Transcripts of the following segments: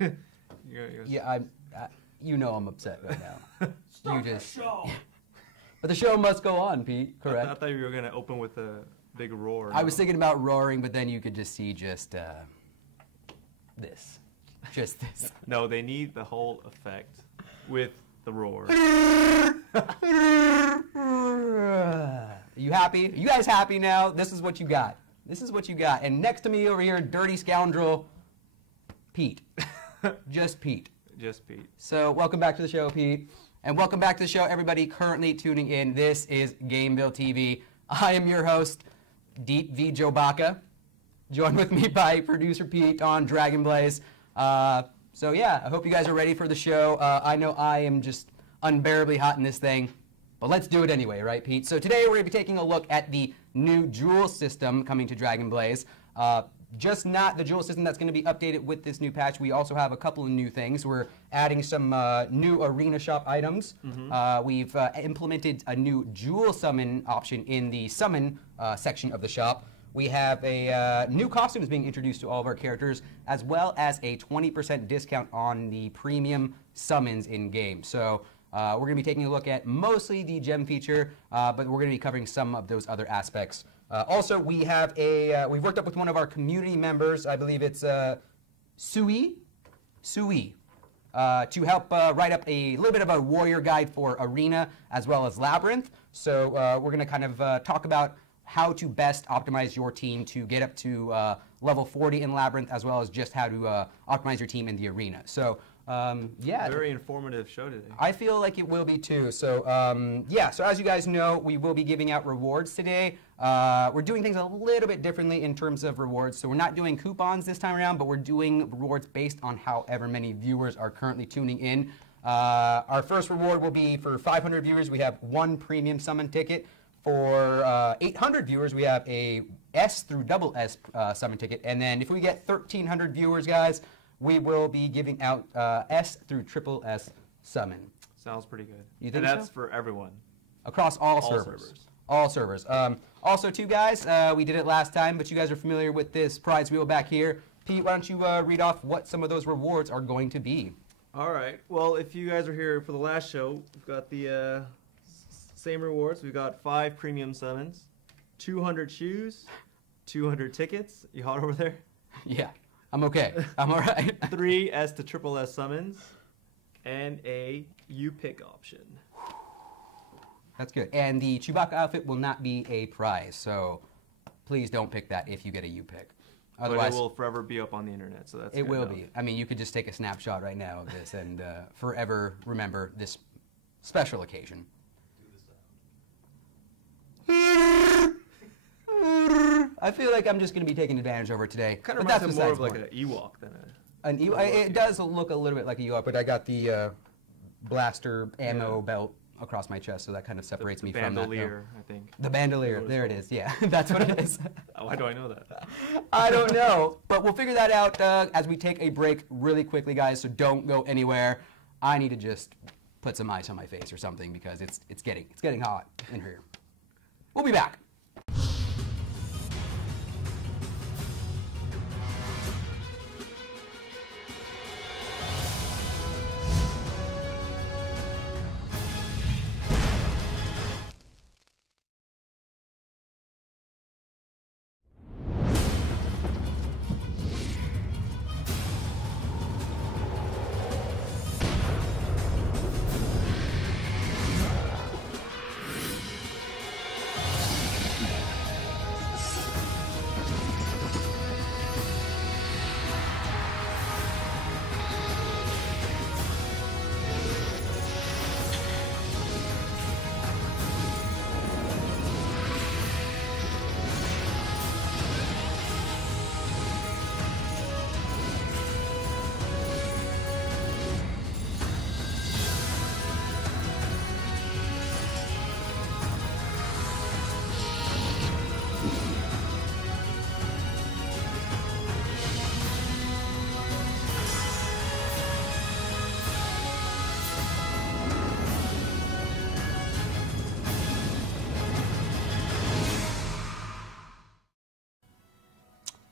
Yeah, you know I'm upset right now. Start the show. But the show must go on, Pete, correct? I thought you were going to open with a big roar. I was thinking about roaring, but then you could just see just this. Just this. No, they need the whole effect with the roar. You happy? You guys happy now? This is what you got. This is what you got. And next to me over here, dirty scoundrel, Pete. Just Pete. Just Pete. So welcome back to the show, Pete. And welcome back to the show, everybody currently tuning in. This is GAMEVIL TV. I am your host, Deep V. Joe Baca, joined with me by producer Pete on Dragon Blaze. So yeah, I hope you guys are ready for the show. I know I am just unbearably hot in this thing, but let's do it anyway, right, Pete? So today we're going to be taking a look at the new Jewel system coming to Dragon Blaze. Just not the Jewel system that's going to be updated with this new patch. We also have a couple of new things. We're adding some new arena shop items. We've implemented a new Jewel summon option in the summon section of the shop. We have a new costumes being introduced to all of our characters, as well as a 20% discount on the premium summons in game. So we're going to be taking a look at mostly the gem feature, but we're going to be covering some of those other aspects. Also, we have we've worked up with one of our community members, I believe it's Sui, to help write up a little bit of a warrior guide for Arena as well as Labyrinth. So we're going to kind of talk about how to best optimize your team to get up to level 40 in Labyrinth, as well as just how to optimize your team in the Arena. So yeah. Very informative show today. I feel like it will be too. So yeah, so as you guys know, we will be giving out rewards today. We're doing things a little bit differently in terms of rewards. So we're not doing coupons this time around, but we're doing rewards based on however many viewers are currently tuning in. Our first reward will be for 500 viewers. We have one premium summon ticket. For 800 viewers, we have a S through double S summon ticket. And then if we get 1,300 viewers, guys, we will be giving out S through triple S summon. Sounds pretty good. You think and that's so? for everyone. Across all servers. All servers. Also, too, guys, we did it last time, but you guys are familiar with this prize wheel back here. Pete, why don't you read off what some of those rewards are going to be? All right. Well, if you guys are here for the last show, we've got the same rewards. We've got 5 premium summons, 200 shoes, 200 tickets. You hot over there? Yeah. I'm okay. I'm all right. 3 S to triple S summons, and a you pick option. That's good. And the Chewbacca outfit will not be a prize, so please don't pick that if you get a you pick. Otherwise, but it will forever be up on the internet, so that's it will be. I mean, you could just take a snapshot right now of this and forever remember this special occasion. I feel like I'm just going to be taking advantage over it today. Kind of reminds me more of like an Ewok than an Ewok. It does look a little bit like a Ewok, but I got the blaster ammo belt across my chest, so that kind of separates me from that. Bandolier, I think. The bandolier, there it is. Yeah, that's what it is. Why do I know that? I don't know, but we'll figure that out as we take a break really quickly, guys. So don't go anywhere. I need to just put some ice on my face or something because it's getting hot in here. We'll be back.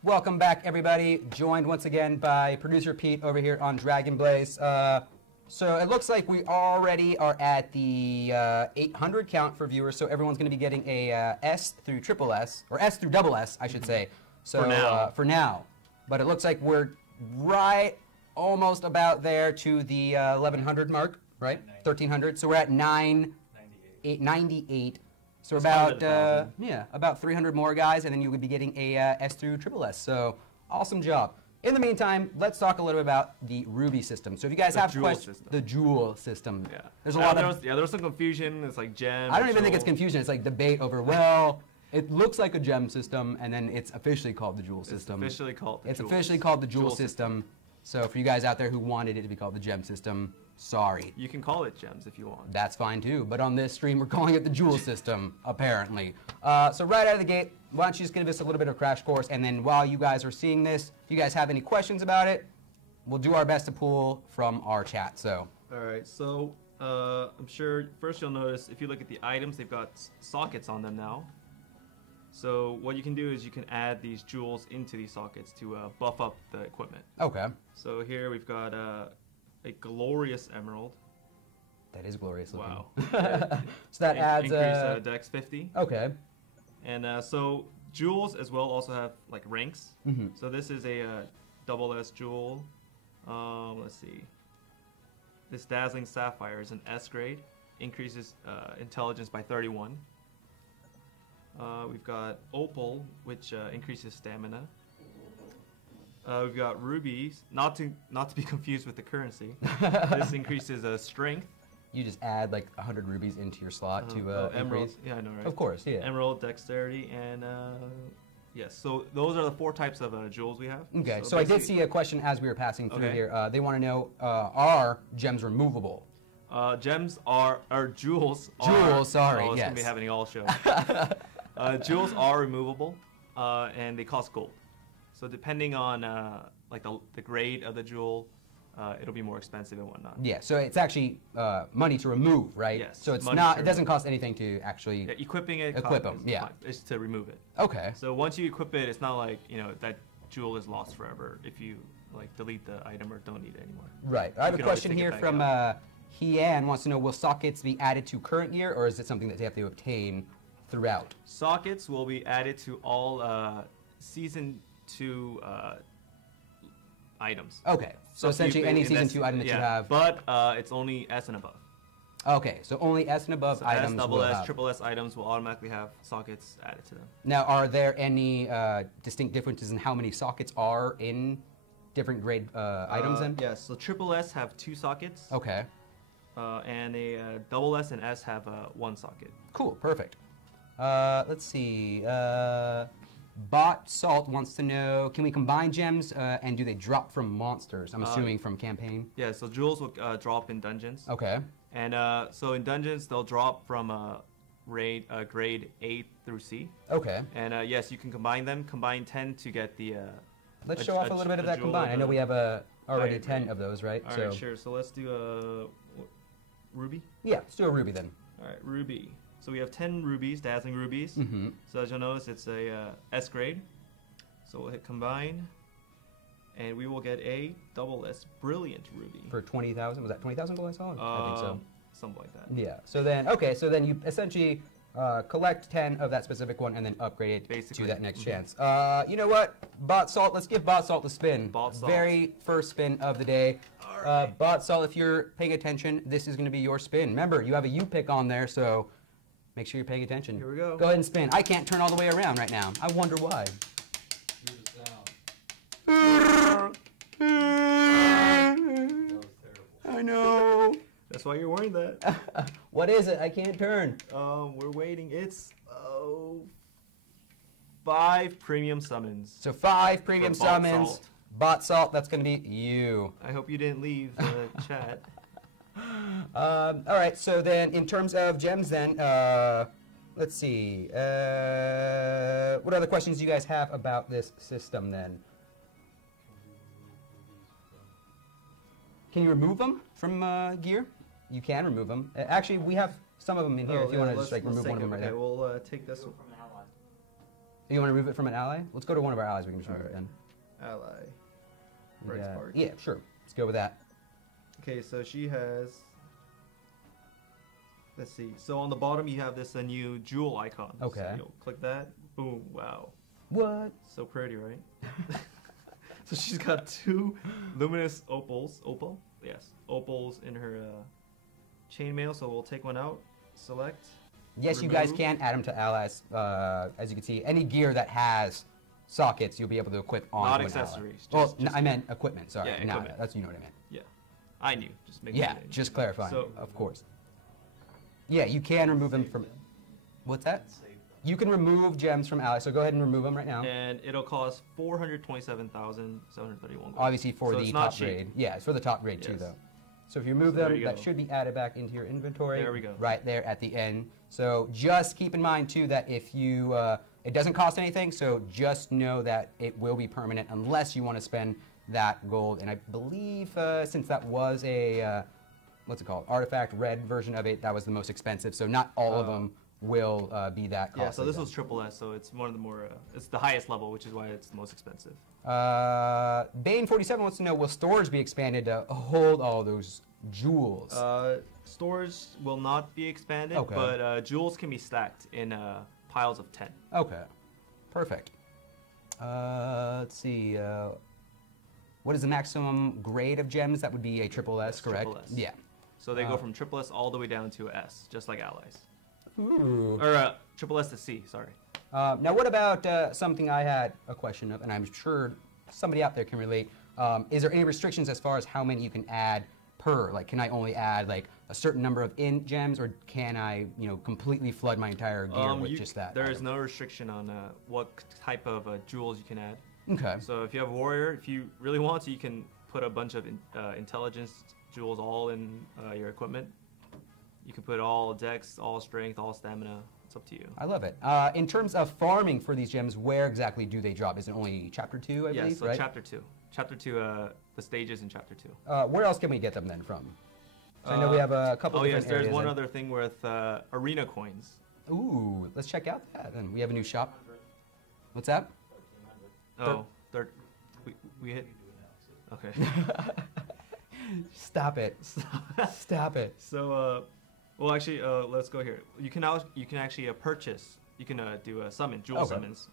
Welcome back, everybody. Joined once again by producer Pete over here on Dragon Blaze. So it looks like we already are at the 800 count for viewers, so everyone's going to be getting a S through triple S, or S through double S, I should say. So for now. But it looks like we're right almost about there to the 1100 mark, right? 1300. So we're at 998. So about about 300 more guys, and then you would be getting a S through triple S. So awesome job. In the meantime, let's talk a little bit about the Ruby system. So if you guys have questions, the Jewel system. Yeah. There's a lot of there was some confusion. It's like gem. I don't even think it's confusion. It's like debate over, well, it looks like a gem system, and then it's officially called the Jewel system. It's officially called the Jewel system. So for you guys out there who wanted it to be called the gem system, sorry. You can call it gems if you want. That's fine too. But on this stream, we're calling it the Jewel system, apparently. So right out of the gate, why don't you just give us a little bit of crash course, and then while you guys are seeing this, if you guys have any questions about it, we'll do our best to pull from our chat. So. All right. So I'm sure first you'll notice if you look at the items, they've got sockets on them now. So what you can do is you can add these jewels into these sockets to buff up the equipment. Okay. So here we've got a glorious emerald. That is glorious looking. Wow. So that adds increase dex 50. Okay. And so jewels as well also have like ranks. So this is a double S jewel. Let's see. This dazzling sapphire is an S grade. Increases intelligence by 31. We've got opal, which increases stamina. We've got rubies, not to be confused with the currency. This increases strength. You just add like 100 rubies into your slot to emerald. increase. Yeah, I know, right? Of course, yeah. Emerald, dexterity, and yes. So those are the 4 types of jewels we have. Okay. So I did see a question as we were passing through here. They want to know, are gems removable? Gems are jewels. Jewels, sorry. Oh, it's yes. gonna be happening all show. Jewels are removable, and they cost gold. So depending on like the grade of the jewel, it'll be more expensive and whatnot. Yeah. So it's actually money to remove, right? Yes. So it's not. It doesn't cost anything to actually equipping it. Equip them. Yeah. It's to remove it. Okay. So once you equip it, it's not like that jewel is lost forever if you like delete the item or don't need it anymore. Right. I have a question here from Hean wants to know: will sockets be added to current year, or is it something that they have to obtain throughout? Sockets will be added to all season 2 items. Okay, so essentially any season 2 item that you have. But it's only S and above. Okay, so only S and above items S, double will S, have. triple S items will automatically have sockets added to them. Now, are there any distinct differences in how many sockets are in different grade items then? Yes, so triple S have 2 sockets. Okay. And a double S and S have 1 socket. Cool, perfect. Let's see. Bot Salt wants to know, can we combine gems and do they drop from monsters? I'm assuming from campaign. Yeah, so jewels will drop in dungeons. Okay. And so in dungeons, they'll drop from grade A through C. Okay. And yes, you can combine them. Combine 10 to get the... Let's show off a little bit of that combine. I know we have already 10 of those, right? All right, sure. So let's do ruby? Yeah, let's do a ruby then. All right, ruby. So we have 10 rubies, dazzling rubies. So as you'll notice, it's a S grade. So we'll hit combine, and we will get a double S brilliant ruby. For 20,000? Was that 20,000 gold I saw? I think so. Something like that. Yeah. So then, okay, so then you essentially collect 10 of that specific one and then upgrade it to that next chance. You know what? Bot Salt, let's give Bot Salt the spin. Bot Salt. Very first spin of the day. Bot Salt, if you're paying attention, this is going to be your spin. Remember, you have a U pick on there, so make sure you're paying attention. Here we go. Go ahead and spin. I can't turn all the way around right now. I wonder why. Hear the sound. That was terrible. I know. That's why you're wearing that. What is it? I can't turn. We're waiting. It's 5 premium summons. So 5 premium For Bot summons. Salt. Bot Salt, that's going to be you. I hope you didn't leave the chat. All right, so then in terms of gems then, let's see. What other questions do you guys have about this system then? Can you remove them from gear? You can remove them. Actually, we have some of them in here if you want to just like remove one of them right there. We'll take this one. You want to remove it from an ally? Let's go to one of our allies. We can just remove it then. Ally. We Bright got- Spark. Yeah, sure. Let's go with that. Okay, so she has. Let's see. So on the bottom you have this new jewel icon. Okay. So you'll click that. Boom. Wow. What? So pretty, right? So she's got 2 luminous opals. Opal? Yes. Opals in her chainmail. So we'll take one out. Select. Yes, you guys remove. can add them to allies. As you can see, any gear that has sockets, you'll be able to equip on. Not an accessories, Ally. just- Well, I meant equipment. Sorry. Yeah, No, equipment. that's you know what I meant. Yeah. I knew. Just make Yeah, sure. just clarifying. So- of course. Yeah, you can remove them from. What's that? Save them. You can remove gems from allies. So go ahead and remove them right now. And it'll cost 427,731 gold. Obviously for So the it's not top cheap. grade. Yeah, it's for the top grade too, Yes. though. So if you remove So there them, you that go. should be added back into your inventory. There we go. Right there at the end. So just keep in mind too that if you, it doesn't cost anything. So just know that it will be permanent unless you want to spend that gold. And I believe since that was a, what's it called, artifact red version of it, that was the most expensive. So not all of them will be that costly. Yeah, so this though. was triple S, so it's one of the more, it's the highest level, which is why it's the most expensive. Bane47 wants to know, will storage be expanded to hold all those jewels? Storage will not be expanded, Okay. but jewels can be stacked in piles of 10. Okay, perfect. Let's see. What is the maximum grade of gems? That would be a triple S, Yes, correct? triple S. Yeah. So they go from triple S all the way down to S, just like allies. Ooh. Or triple S to C, sorry. Now, what about something I had a question of, and I'm sure somebody out there can relate. Is there any restrictions as far as how many you can add per? Like, can I only add like a certain number of int gems, or can I, completely flood my entire gear with just that? There is item? no restriction on what type of jewels you can add. Okay. So if you have a warrior, if you really want to, you can put a bunch of intelligence jewels all in your equipment. You can put all dex, all strength, all stamina. It's up to you. I love it. In terms of farming for these gems, where exactly do they drop? Is it only chapter 2, I Yeah, believe, so right? chapter 2. Chapter 2, the stages in chapter 2. Where else can we get them then from? So I know we have a couple Oh different yes, there's areas one in- other thing with arena coins. Ooh, let's check out that. Then we have a new shop. What's that? Oh, we hit. Okay. Stop it. Stop it. So, well, actually, let's go here. You can actually purchase. You can do a summon, jewel Okay. summons.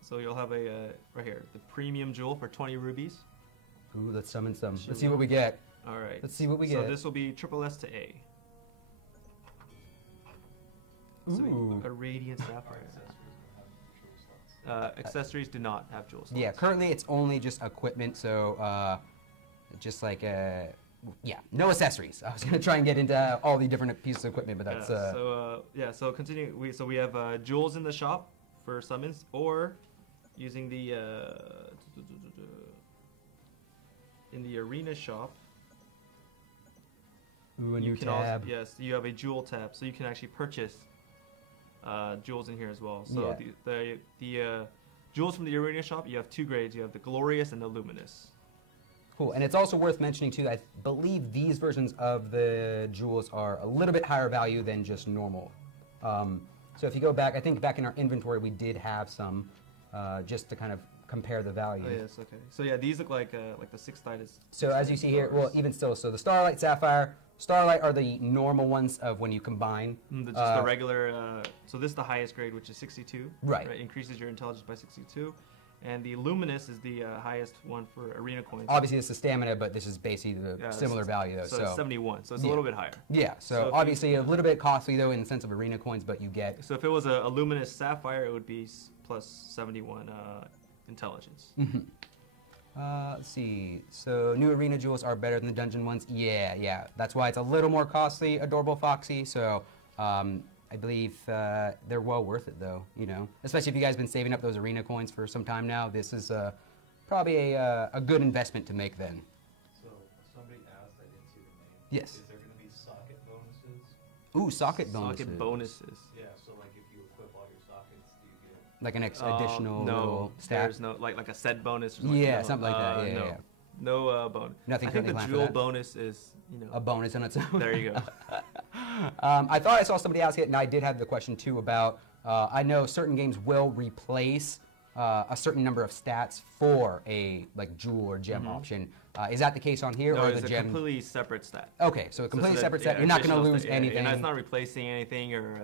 So you'll have a right here, the premium jewel for 20 rubies. Ooh, let's summon some. Let's see what we get. All right. Let's see what we So get. this will be triple S to A. Ooh. A radiant sapphire. Accessories do not have jewel slots. Yeah, currently it's only just equipment, so just like yeah, no accessories. I was gonna try and get into all the different pieces of equipment, but that's So continue. We have jewels in the shop for summons, or using the in the arena shop. ooh, a You new can tab. also, yes, you have a jewel tab, so you can actually purchase jewels in here as well. So Yeah. the jewels from the arena shop, you have 2 grades. You have the glorious and the luminous. Cool, and it's also worth mentioning too, I believe these versions of the jewels are a little bit higher value than just normal. So if you go back, I think back in our inventory we did have some, just to kind of compare the value. Oh yes, okay. So yeah, these look like the 6-sided. So as you see here, well, even still, so the Starlight, Sapphire, Starlight are the normal ones of when you combine. Just the regular. So this is the highest grade, which is 62. Right. Increases your intelligence by 62. And the luminous is the highest one for arena coins. Obviously, it's the stamina, but this is basically the Yeah, similar value, though. So it's 71. So it's a Yeah. little bit higher. Yeah, So so if obviously a little bit costly, though, in the sense of arena coins, but you get. So if it was a luminous sapphire, it would be plus 71 intelligence. Let's see. So new arena jewels are better than the dungeon ones. Yeah. That's why it's a little more costly, Adorable Foxy. So I believe they're well worth it, though. Especially if you guys been saving up those arena coins for some time now. This is probably a good investment to make then. So somebody asked, I didn't see the name. Yes. Is there going to be socket bonuses? Ooh, socket bonuses. Socket bonuses. Yeah, so like if you equip all your sockets, do you get... Like an additional no, little stat. there's no like a set bonus. Or something. Yeah, No, something like that. Yeah, no. yeah. No bonus. Nothing I think the currently planned for jewel that? bonus is, A bonus on its own. There you go. I thought I saw somebody ask it, and I did have the question too about I know certain games will replace a certain number of stats for a like jewel or gem option. Is that the case on here, No, or it's the a gem? completely separate stat. Okay, so a completely So separate yeah, set. You're not going to additional lose stat, anything. And it's not replacing anything or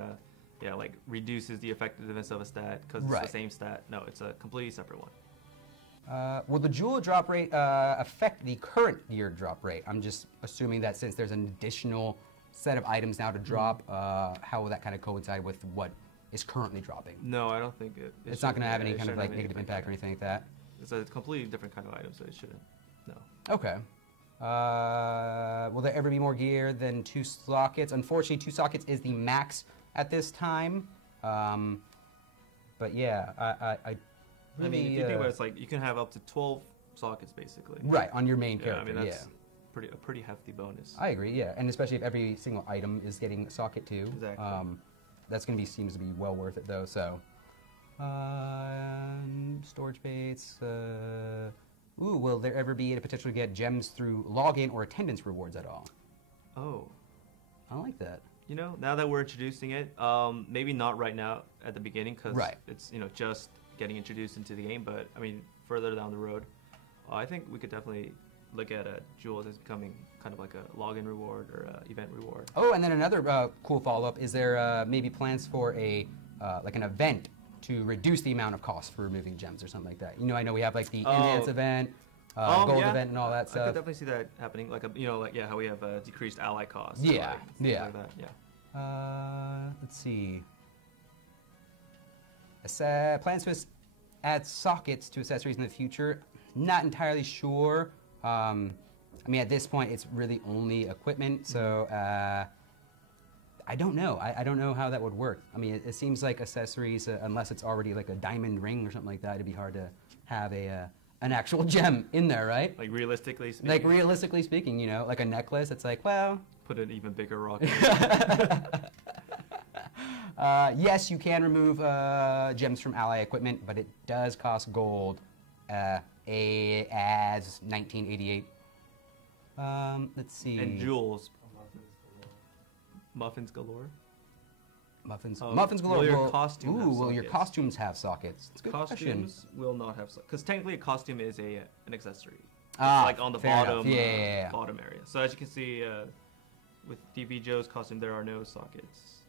like reduces the effectiveness of a stat because Right. it's the same stat. No, it's a completely separate one. Will the jewel drop rate affect the current year drop rate? I'm just assuming that since there's an additional set of items now to drop, how will that kind of coincide with what is currently dropping? No, I don't think it. It's not going to have any it kind of shouldn't like have any negative impact or anything like that. It's a completely different kind of item, so it shouldn't. No. Okay. Will there ever be more gear than 2 sockets? Unfortunately, 2 sockets is the max at this time. But yeah, I really, I mean, if you think about it, it's like you can have up to 12 sockets basically. right on your main Yeah, character. I mean that's a pretty hefty bonus. I agree. Yeah, and especially if every single item is getting a socket too. Exactly. That's gonna be seems to be well worth it though. So, storage space. Ooh, will there ever be a potential to get gems through login or attendance rewards at all? Oh. I like that. You know, now that we're introducing it, maybe not right now at the beginning because Right. it's just getting introduced into the game. But I mean, further down the road, I think we could definitely look at jewels as becoming kind of like a login reward or event reward. Oh, and then another cool follow-up is there maybe plans for a like an event to reduce the amount of cost for removing gems or something like that? You know, I know we have like the enhance event, gold yeah. event, and all that I could stuff. definitely see that happening. Like how we have decreased ally costs. Yeah, like, things yeah. like that. Yeah. Let's see. Plans to add sockets to accessories in the future. Not entirely sure. I mean, at this point, it's really only equipment, so I don't know. I don't know how that would work. I mean, it seems like accessories, unless it's already like a diamond ring or something like that, it'd be hard to have an actual gem in there, right? Like realistically speaking. Like realistically speaking, you know, like a necklace. It's like, well. Put an even bigger rock. Yes, you can remove gems from ally equipment, but it does cost gold as 1988. Let's see. And jewels. Muffins galore. Muffins galore. Muffins. Muffins galore. Will your costume have will your sockets? costumes have sockets? It's a good question. Costumes will not have because technically a costume is an accessory. It's Ah, like on the fair enough. bottom Yeah. bottom area. So as you can see with DV Joe's costume there are no sockets.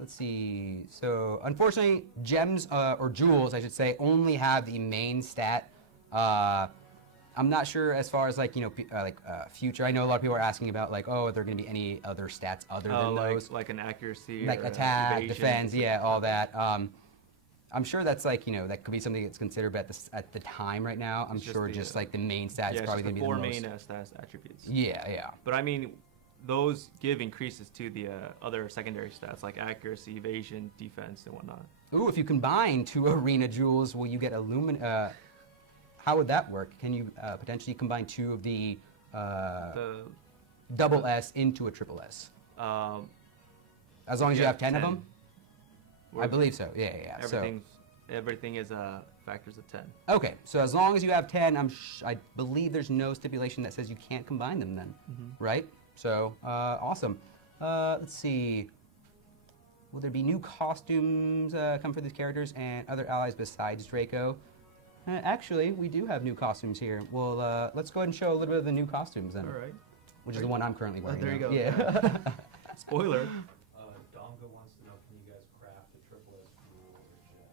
Let's see. So, unfortunately, gems or jewels, I should say, only have the main stat. I'm not sure as far as like future. I know a lot of people are asking about like, oh, are there going to be any other stats other than those? Like an accuracy, Like or, attack, evasion, defense, things yeah, like all that. I'm sure that's like that could be something that's considered, but at the time right now, I'm It's just sure the, just like the main stat is Yeah, probably it's going to just be the the four most. main stats attributes. Yeah. But I mean, those give increases to the other secondary stats like accuracy, evasion, defense, and whatnot. Ooh, if you combine 2 arena jewels, will you get how would that work? Can you potentially combine 2 of the double S into a triple S? As long as you have 10 of them? I believe so. Yeah. Everything is factors of 10. Okay, so as long as you have 10, I believe there's no stipulation that says you can't combine them then, right? So, awesome. Let's see. Will there be new costumes come for these characters and other allies besides Draco? Actually, we do have new costumes here. Well, let's go ahead and show a little bit of the new costumes then. All right. Which is the one I'm currently wearing. there you now. go. Yeah. Spoiler. Donga wants to know, can you guys craft a triple S jewel or gem?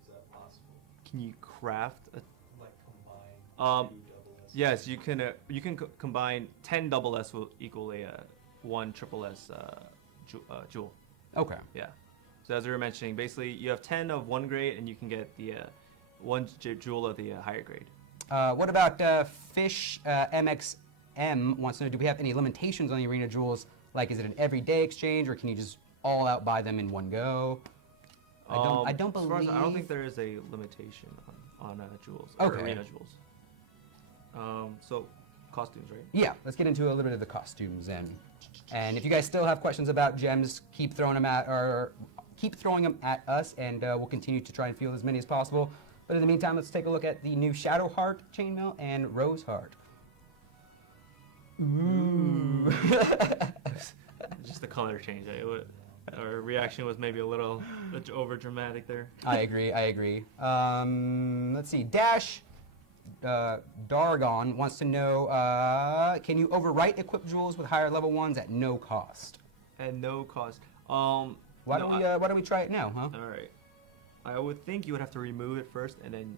Is that possible? Can you craft a? Like combine 2 double S? Yes, you can. You can combine 10 double S will equal a 1 triple S jewel. Okay. Yeah. So as we were mentioning, basically you have 10 of one grade, and you can get the 1 jewel of the higher grade. What about Fish MXM wants to know, do we have any limitations on the arena jewels? Like, is it an everyday exchange, or can you just all out buy them in one go? I don't As far as believe. I don't think there is a limitation on jewels or Okay. arena jewels. So costumes, right? Yeah, let's get into a little bit of the costumes then. And if you guys still have questions about gems, keep throwing them at us, and we'll continue to try and field as many as possible. But in the meantime, let's take a look at the new Shadow Heart chainmail and Rose Heart. Ooh. Just the color change. Our reaction was maybe a little over dramatic there. I agree. I agree. Let's see. Dash Dargon wants to know: can you overwrite equipped jewels with higher level ones at no cost? At no cost. Why don't we try it now, huh? All right. I would think you would have to remove it first and then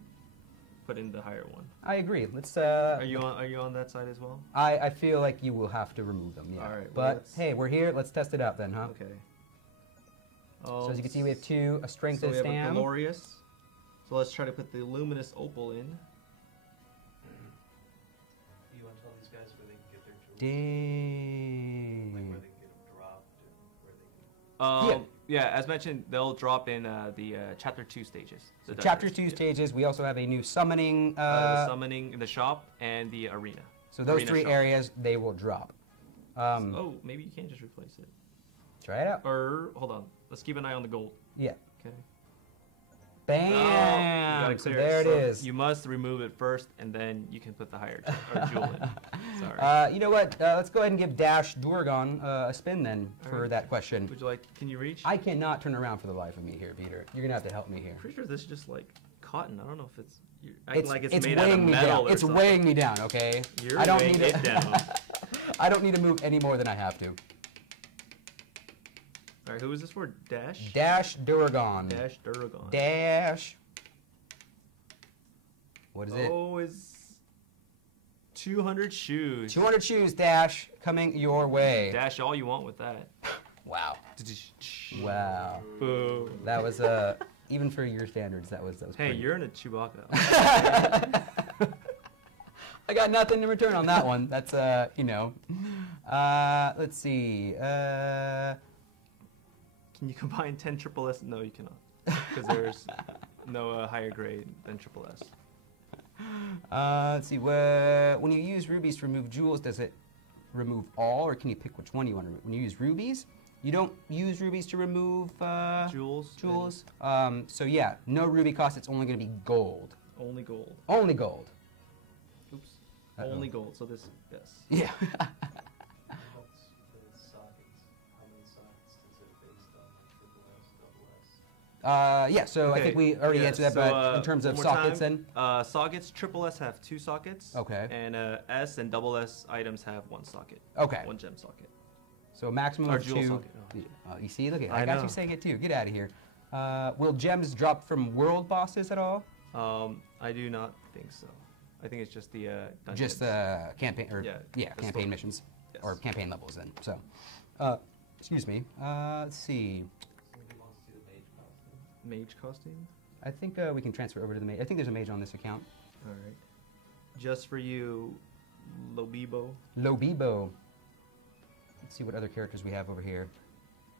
put in the higher one. I agree. Let's. Are you on that side as well? I feel like you will have to remove them. Yeah. All right. Well, but hey, we're here. Let's test it out then, huh? Okay. So as you can see, we have two: a strength so and we have a stam. glorious. So let's try to put the luminous opal in. Do you want to tell these guys where they can get their jewels? Dang. Like where they can get them dropped and where they can... Yeah, as mentioned, they'll drop in the chapter 2 stages. So chapter 2 stages. We also have a new summoning. The summoning in the shop and the arena. So those Arena three shop. areas they will drop. Oh, maybe you can just replace it. Try it out. Or hold on, let's keep an eye on the gold. Yeah. Okay. Bam! Oh, you got it So clear. there it So is. You must remove it first, and then you can put the higher jewel in. Sorry. You know what? Let's go ahead and give Dash Durgon a spin then for Alright. that question. Would you like? Can you reach? I cannot turn around for the life of me here, Peter. You're gonna have to help me here. Pretty sure this is just like cotton. I don't know if it's. You're acting like it's it's made out of weighing me metal down. or It's something. weighing me down. Okay. You're I don't weighing need it down. I don't need to move any more than I have to. All right, who is this for? Dash. Dash Durgon. Dash Duragon. Dash. What is it? Oh, is 200 shoes. 200 shoes, Dash, coming your way. Dash all you want with that. Wow. Wow. Boo. That was even for your standards, that was Hey, pretty. you're in a Chewbacca. I got nothing in return on that one. That's you know. Let's see. Can you combine 10 triple S? No, you cannot. Because there's no higher grade than triple S. Let's see. When you use rubies to remove jewels, does it remove all, or can you pick which one you want to remove? When you use rubies, you don't use rubies to remove Jewels. jewels. So yeah, no ruby cost. It's only going to be gold. Only gold. Only gold. Oops. Uh-oh. Only gold. So this, yes. Yeah. What's the sockets? How many sockets is it based on? Triple S, double S? Yeah. So I think we already answered that, but in terms of sockets, then. Sockets. Triple S have 2 sockets. Okay. And S and double S items have 1 socket. Okay. 1 gem socket. So a maximum Or of jewel 2. socket. You see, look at I I got know. you saying it too. Get out of here. Will gems drop from world bosses at all? I do not think so. I think it's just the dungeons. Just the campaign or Yeah, yeah, the campaign story. missions Yes. or campaign levels then. So, excuse me. Let's see. Somebody wants to do the mage costume. Mage costume. I think we can transfer over to the mage. I think there's a mage on this account. All right. Just for you, Lobibo. Lobibo. Let's see what other characters we have over here.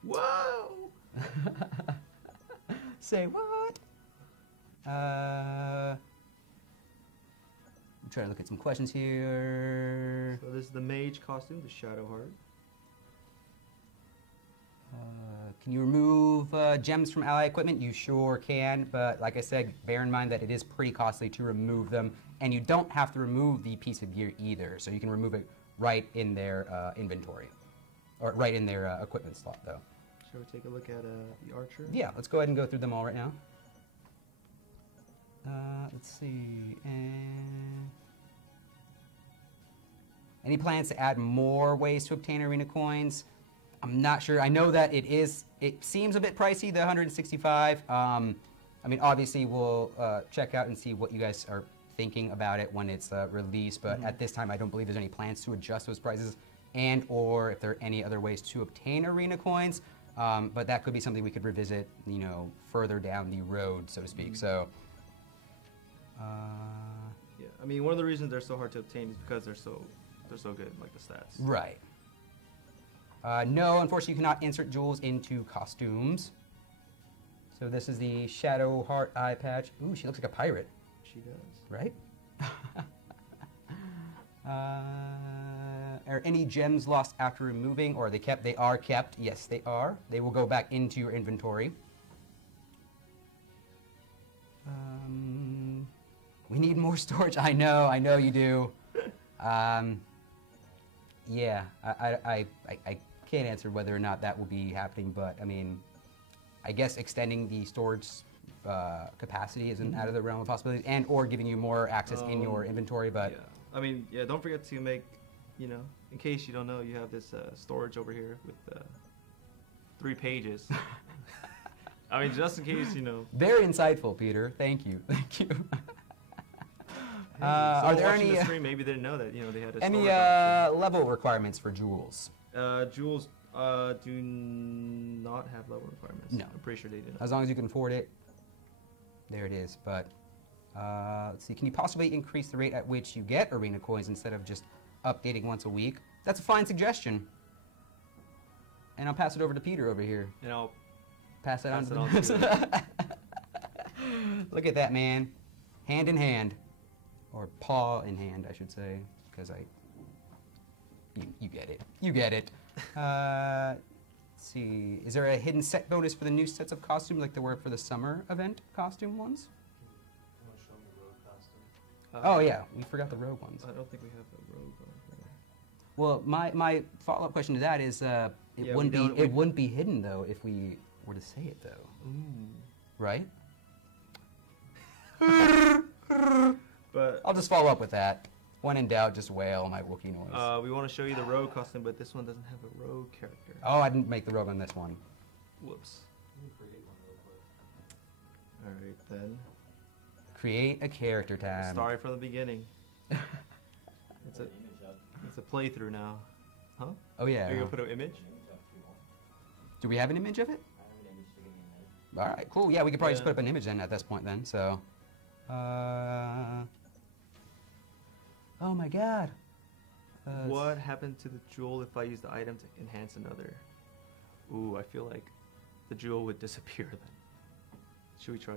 Whoa! Say what? I'm trying to look at some questions here. So this is the mage costume, the Shadow Heart. Can you remove gems from ally equipment? You sure can, but like I said, bear in mind that it is pretty costly to remove them, and you don't have to remove the piece of gear either, so you can remove it right in their inventory, or right in their equipment slot, though. Shall we take a look at the archer? Yeah, let's go ahead and go through them all right now. Let's see. Any plans to add more ways to obtain arena coins? I'm not sure. I know that it seems a bit pricey, the 165. I mean, obviously, we'll check out and see what you guys are thinking about it when it's released, but at this time, I don't believe there's any plans to adjust those prices and or if there are any other ways to obtain arena coins. But that could be something we could revisit, you know, further down the road, so to speak. So, Yeah, I mean, one of the reasons they're so hard to obtain is because they're so good, like the stats. right. No, unfortunately, you cannot insert jewels into costumes. So this is the Shadow Heart eye patch. Ooh, she looks like a pirate, She does. right? Are any gems lost after removing, or are they kept? They are kept. Yes, they are. They will go back into your inventory. We need more storage. I know you do. Yeah, I can't answer whether or not that will be happening, but I mean, I guess extending the storage capacity isn't out of the realm of possibilities, and or giving you more access in your inventory. But yeah, I mean, yeah, don't forget to make, you know, in case you don't know, you have this storage over here with 3 pages. I mean, just in case, you know. Very insightful, Peter. Thank you. Thank you. Are there watching any the stream, maybe they didn't know that, you know, they had a any storage option. level requirements for jewels? Jewels do not have level requirements. No. I'm pretty sure they didn't. As long as you can afford it, there it is. But let's see, can you possibly increase the rate at which you get arena coins instead of just updating once a week? That's a fine suggestion. And I'll pass it over to Peter over here. And I'll Pass it on pass to it on to Look at that, man. Hand in hand. Or paw in hand, I should say. Because you get it. You get it. Let's see. Is there a hidden set bonus for the new sets of costumes like there were for the summer event costume ones? You want to show them the rogue costume? Oh, yeah. We forgot the rogue ones. I don't think we have a rogue on here. Well, my follow-up question to that is Yeah, it wouldn't be hidden, though, if we were to say it, though. Ooh. Right? But I'll just follow up with that. When in doubt, just wail my Wookiee noise. we want to show you the rogue costume, but this one doesn't have a rogue character. Oh, I didn't make the rogue on this one. Whoops. Let me create one real quick. All right then. Create a character time. Start from the beginning. It's a Image up. it's a playthrough now. Huh? Oh, yeah. Are you gonna put an image? Image up if you want. Do we have an image of it? I have an image to give me a minute. All right, cool. Yeah, we could probably just Yeah. put up an image then at this point then. So, oh my God. What happened to the jewel if I use the item to enhance another? Ooh, I feel like the jewel would disappear then. Should we try?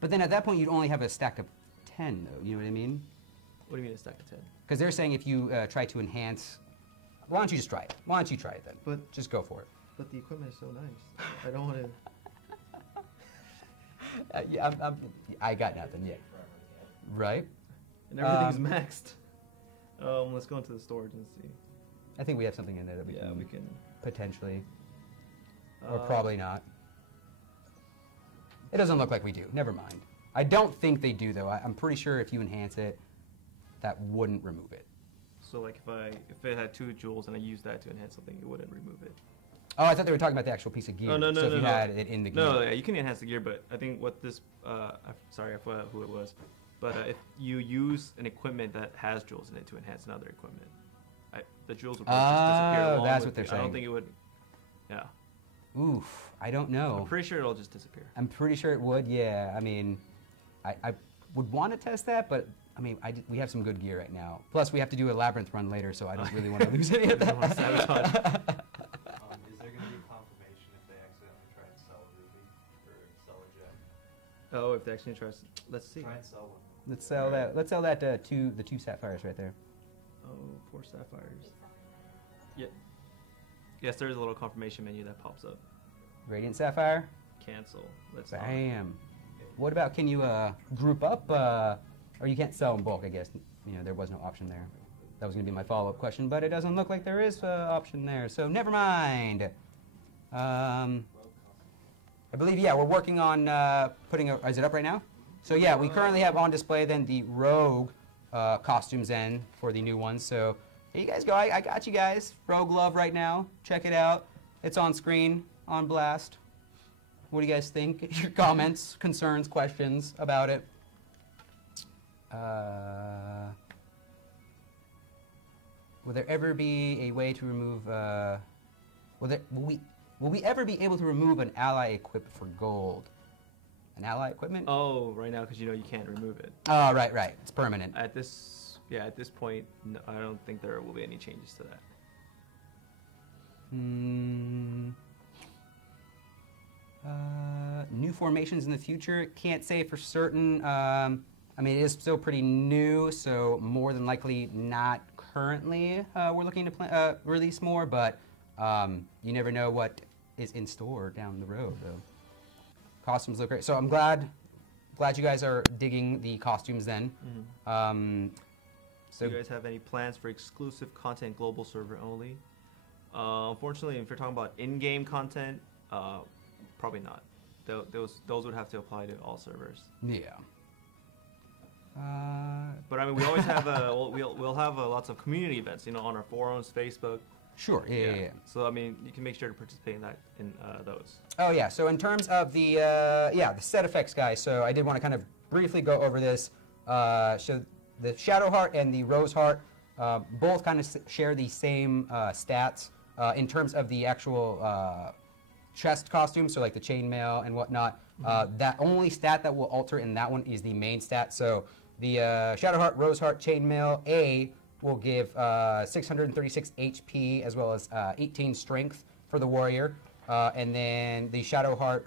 But then at that point, you'd only have a stack of 10, though. You know what I mean? What do you mean a stack of 10? Because they're saying if you try to enhance, why don't you just try it? Why don't you try it then? But Just go for it. but the equipment is so nice. I don't want to. Yeah, I got nothing. Yeah. Right. And everything's maxed. Let's go into the storage and see. I think we have something in there that we Yeah, can we can. potentially, or Uh, probably not. It doesn't look like we do. Never mind. I don't think they do though. I'm pretty sure if you enhance it, that wouldn't remove it. So like if it had 2 jewels and I used that to enhance something, it wouldn't remove it. Oh, I thought they were talking about the actual piece of gear. Oh, no, no, so if no, you no. had it in the gear. No, yeah, you can enhance the gear, but I think what this, sorry, I forgot who it was. But if you use an equipment that has jewels in it to enhance another equipment, the jewels would probably just disappear Oh, along that's with what they're the- I don't saying. think it would, yeah. Oof, I don't know. I'm pretty sure it'll just disappear. I'm pretty sure it would. Yeah. I mean, I would want to test that, but I mean, we have some good gear right now. Plus, we have to do a labyrinth run later, so I don't really want to lose any of You don't wanna that. sabotage. Is there going to be confirmation if they accidentally try and sell a ruby or sell a gem? Oh, if they actually try, let's see. Try and sell one. Let's sell that. Let's sell that the 2 sapphires right there. Oh, 4 sapphires. Yeah. Yes, there is a little confirmation menu that pops up. Radiant sapphire. Cancel. Let's not. Bam. What about, can you group up, or you can't sell in bulk, I guess. You know, there was no option there. That was going to be my follow-up question, but it doesn't look like there is an option there, so never mind. I believe, yeah, we're working on putting a, is it up right now? So yeah, we currently have on display then the Rogue costumes then for the new ones, so here you guys go. I got you guys. Rogue Love right now. Check it out. It's on screen, on blast. What do you guys think? Your comments, concerns, questions about it. Will there ever be a way to remove? Will we ever be able to remove an ally equipped for gold? An ally equipment? Oh, right now, because you know you can't remove it. Oh, right. It's permanent. At this, yeah, at this point, no, I don't think there will be any changes to that. New formations in the future. Can't say for certain. I mean, it is still pretty new, so more than likely not currently. We're looking to release more, but you never know what is in store down the road. Though. Costumes look great. So I'm glad you guys are digging the costumes then. Mm-hmm. So Do you guys have any plans for exclusive content global server only? Unfortunately, if you're talking about in-game content, probably not. Those would have to apply to all servers. Yeah. But I mean, we always have we'll have lots of community events, on our forums, Facebook. Sure. Yeah. So I mean, you can make sure to participate in those. Oh yeah. So in terms of the the set effects, guys. So I did want to kind of briefly go over this. So the Shadow Heart and the Rose Heart both kind of share the same stats in terms of the actual chest costume. So like the chainmail and whatnot. That only stat that will alter in that one is the main stat. So the Shadow Heart, Rose Heart, chainmail A will give 636 HP as well as 18 strength for the warrior. And then the Shadow Heart,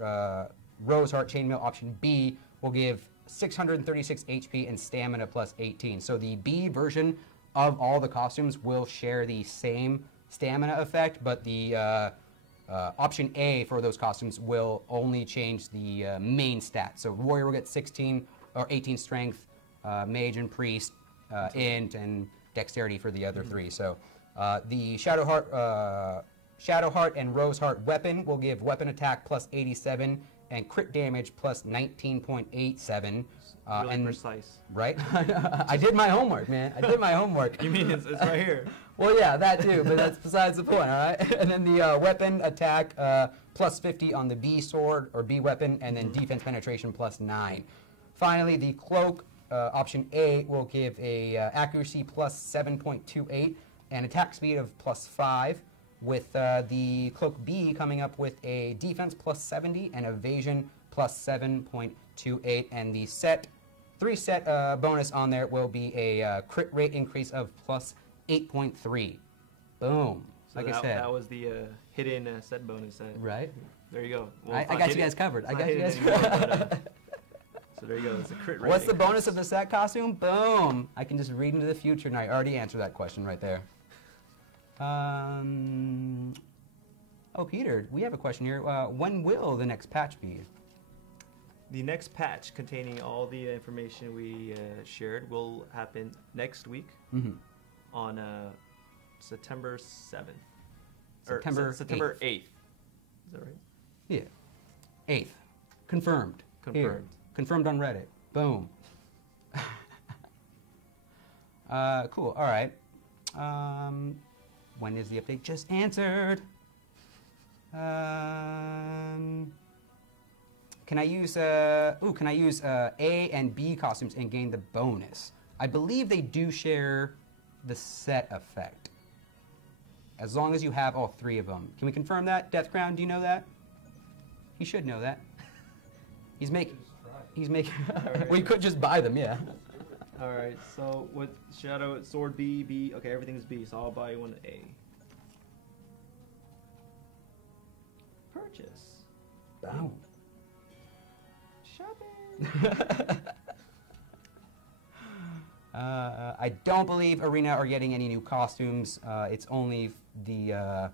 Rose Heart, chainmail option B will give 636 HP and stamina plus 18. So the B version of all the costumes will share the same stamina effect, but the option A for those costumes will only change the main stat. So warrior will get 16 or 18 strength, mage and priest, int, and dexterity for the other three. So the Shadow Heart and Rose Heart weapon will give weapon attack plus 87 and crit damage plus 19.87. Really and precise. Right? I did my homework, man. I did my homework. You mean it's right here? Well, yeah, that too, but that's besides the point, all right? And then the weapon attack plus 50 on the B sword or B weapon, and then defense penetration plus 9. Finally, the cloak option A will give a accuracy plus 7.28 and attack speed of plus 5, with the cloak B coming up with a defense plus 70 and evasion plus 7.28, and the three set bonus on there will be a crit rate increase of plus 8.3. Boom. So like I said. that was the hidden set bonus. Right. There you go. Well, I got you guys covered. I got you guys anymore, covered. but, so there you go. It's a crit rate. What's the bonus of the set costume? Boom. I can just read into the future, and I already answered that question right there. Oh, Peter, we have a question here. When will the next patch be? The next patch containing all the information we shared will happen next week on September 7th. September 8th. Is that right? Yeah. 8th. Confirmed. Confirmed. Here. Confirmed on Reddit. Boom. Cool. All right. When is the update? Just answered. Can I use A and B costumes and gain the bonus? I believe they do share the set effect. As long as you have all three of them. Can we confirm that? Death Crown, do you know that? He should know that. He's making. Right. We could just buy them, yeah. All right. So with Shadow Sword B. Okay, everything's B. So I'll buy one A. Purchase. Boom. Shopping. I don't believe Arena are getting any new costumes. It's only the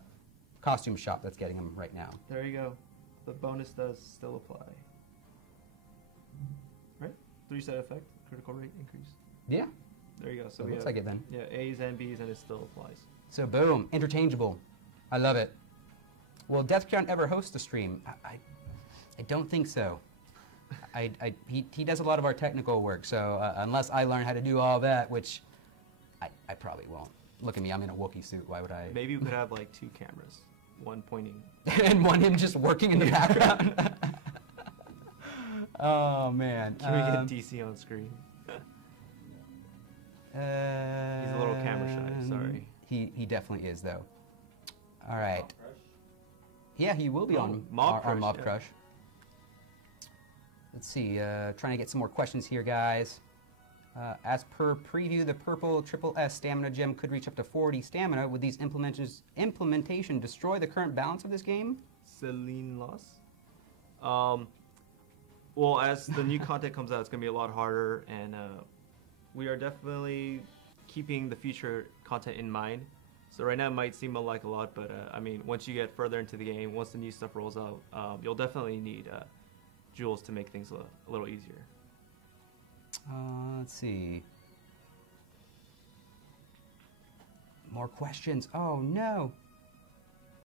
costume shop that's getting them right now. There you go. The bonus does still apply. Right? 3 set effect, critical rate increase. Yeah. There you go. So So it we looks have, like it then. yeah, A's and B's, and it still applies. So boom, interchangeable. I love it. Will Death Crown ever host a stream? I don't think so. He does a lot of our technical work, so unless I learn how to do all that, which I probably won't. Look at me, I'm in a Wookiee suit. Why would I? Maybe we could have like 2 cameras, one pointing. And one him just working in the background. Oh man. Can we get DC on screen? He's a little camera shy. Sorry. He definitely is though. All right. Yeah, he will be on Mob our Crush, Mob yeah. Crush. Let's see. Trying to get some more questions here, guys. As per preview, the purple triple S stamina gem could reach up to 40 stamina. Would these implementation destroy the current balance of this game? Celine loss. Well, as the new content comes out, it's gonna be a lot harder, and we are definitely keeping the future content in mind. So right now it might seem like a lot, but I mean, once you get further into the game, once the new stuff rolls out, you'll definitely need jewels to make things a little easier. Let's see. More questions. Oh no.